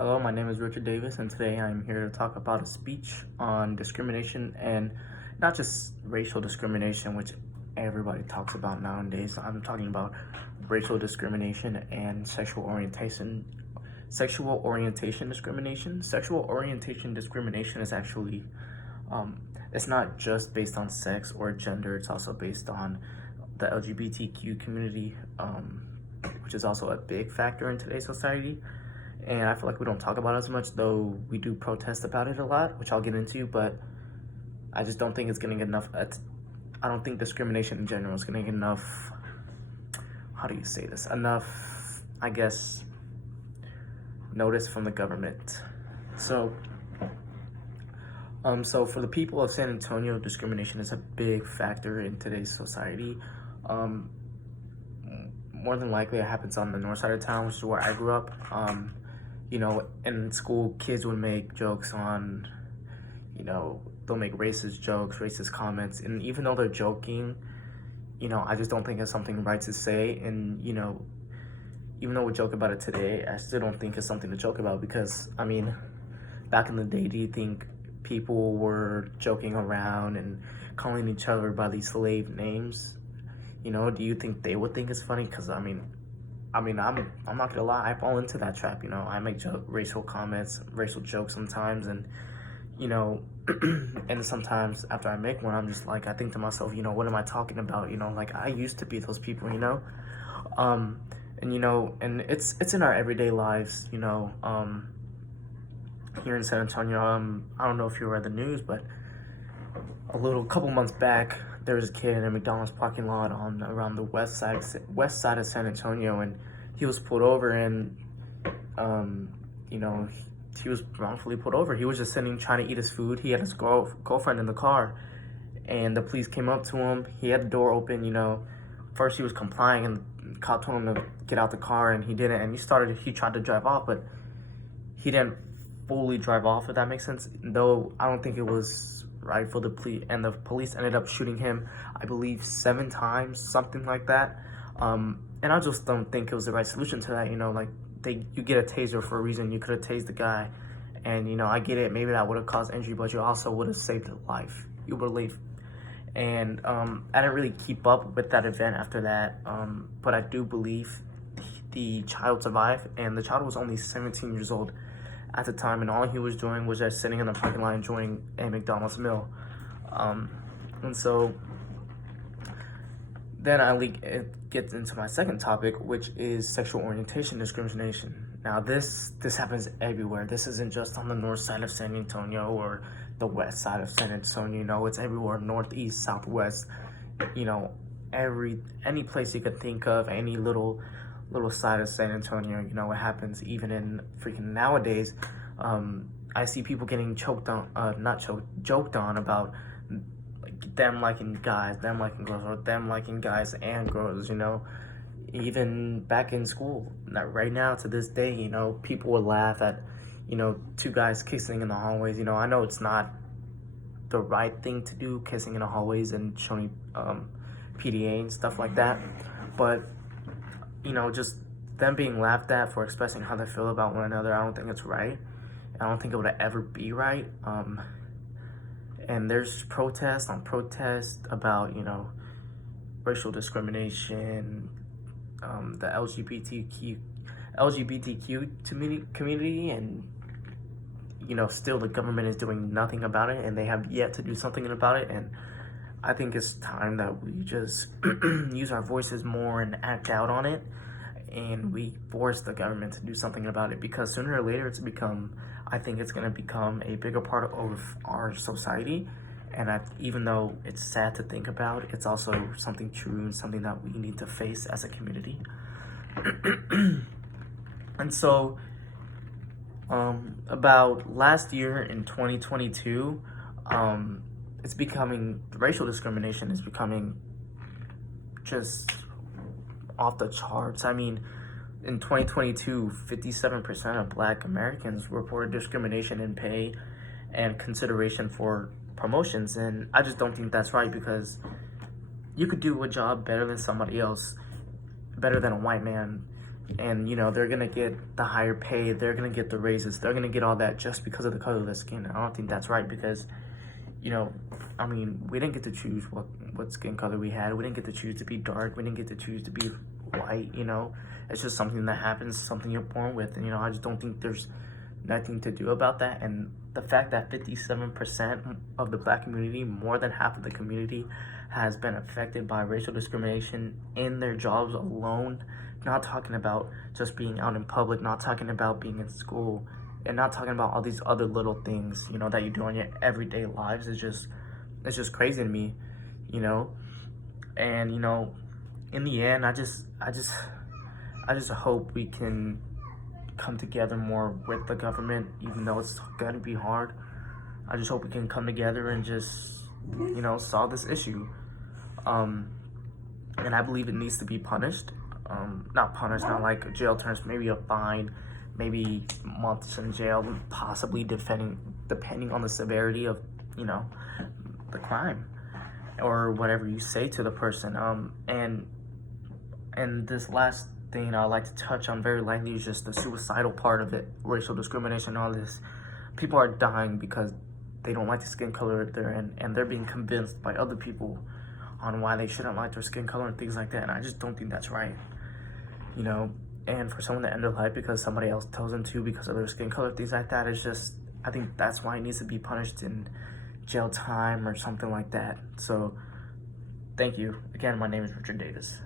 Hello, my name is Richard Davis, and today I'm here to talk about a speech on discrimination and not just racial discrimination, which everybody talks about nowadays. I'm talking about racial discrimination and sexual orientation. Sexual orientation discrimination. Sexual orientation discrimination is actually, it's not just based on sex or gender, it's also based on the LGBTQ community, which is also a big factor in today's society. And I feel like we don't talk about it as much, though we do protest about it a lot, which I'll get into, but I just don't think it's getting enough. I don't think discrimination in general is getting enough, how do you say this? Enough, I guess, notice from the government. So for the people of San Antonio, discrimination is a big factor in today's society. More than likely, it happens on the north side of town, which is where I grew up. In school, kids would make jokes on, they'll make racist jokes, racist comments. And even though they're joking, I just don't think it's something right to say. And, even though we joke about it today, I still don't think it's something to joke about because, back in the day, do you think people were joking around and calling each other by these slave names? Do you think they would think it's funny? Because, I'm not gonna lie, I fall into that trap. I make racial comments, racial jokes sometimes, and and sometimes after I make one, I'm just like, I think to myself, what am I talking about? Like I used to be those people, and it's in our everyday lives, here in San Antonio. I don't know if you read the news, but couple months back, there was a kid in a McDonald's parking lot around the west side of San Antonio, and he was pulled over, and he was wrongfully pulled over. He was just sitting trying to eat his food. He had his girlfriend in the car, and the police came up to him. He had the door open. First he was complying, and the cop told him to get out the car, and he didn't. And he tried to drive off, but he didn't fully drive off, if that makes sense. Though I don't think it was right for the police, and the police ended up shooting him, I believe 7 times, something like that. And I just don't think it was the right solution to that. You get a taser for a reason. You could have tased the guy, and I get it, maybe that would have caused injury, but you also would have saved a life, you believe. And I didn't really keep up with that event after that, but I do believe the child survived, and the child was only 17 years old at the time, and all he was doing was just sitting in the parking lot enjoying a McDonald's meal. And so then it gets into my second topic, which is sexual orientation discrimination. Now this happens everywhere. This isn't just on the north side of San Antonio or the west side of San Antonio. It's everywhere, northeast, southwest, any place you could think of, any little side of San Antonio, it happens. Even in freaking nowadays, I see people getting joked on about them liking guys, them liking girls, or them liking guys and girls, even back in school. Right now, to this day, people would laugh at, 2 guys kissing in the hallways. I know it's not the right thing to do, kissing in the hallways and showing PDA and stuff like that, but just them being laughed at for expressing how they feel about one another, I don't think it's right. I don't think it would ever be right. And there's protest on protest about, racial discrimination, the LGBTQ community, and, still the government is doing nothing about it, and they have yet to do something about it. And I think it's time that we just use our voices more and act out on it, and we force the government to do something about it, because sooner or later I think it's going to become a bigger part of our society. And even though it's sad to think about, it's also something true and something that we need to face as a community. And so about last year in 2022, racial discrimination is becoming just off the charts. In 2022, 57% of Black Americans reported discrimination in pay and consideration for promotions, and I just don't think that's right, because you could do a job better than somebody else, better than a white man, And, you know, they're going to get the higher pay. They're going to get the raises. They're going to get all that just because of the color of their skin. I don't think that's right because, you know, I mean, we didn't get to choose what skin color we had. We didn't get to choose to be dark. We didn't get to choose to be white, you know. It's just something that happens, something you're born with. And, you know, I just don't think there's nothing to do about that. And the fact that 57% of the Black community, more than half of the community, has been affected by racial discrimination in their jobs alone. Not talking about just being out in public, not talking about being in school, and not talking about all these other little things, you know, that you do in your everyday lives. It's just crazy to me, you know. And, you know, in the end, I just hope we can come together more with the government, even though it's gonna be hard. I just hope we can come together and just, you know, solve this issue. And I believe it needs to be punished. Not punished, not like jail terms, maybe a fine, maybe months in jail, possibly depending on the severity of, you know, the crime or whatever you say to the person. And this last thing I'd like to touch on very lightly is just the suicidal part of it, racial discrimination, all this. People are dying because they don't like the skin color they're in, and they're being convinced by other people on why they shouldn't like their skin color and things like that. And I just don't think that's right, you know. And for someone to end their life because somebody else tells them to because of their skin color, things like that, is just, I think that's why it needs to be punished in jail time or something like that. So thank you again. My name is Richard Davis.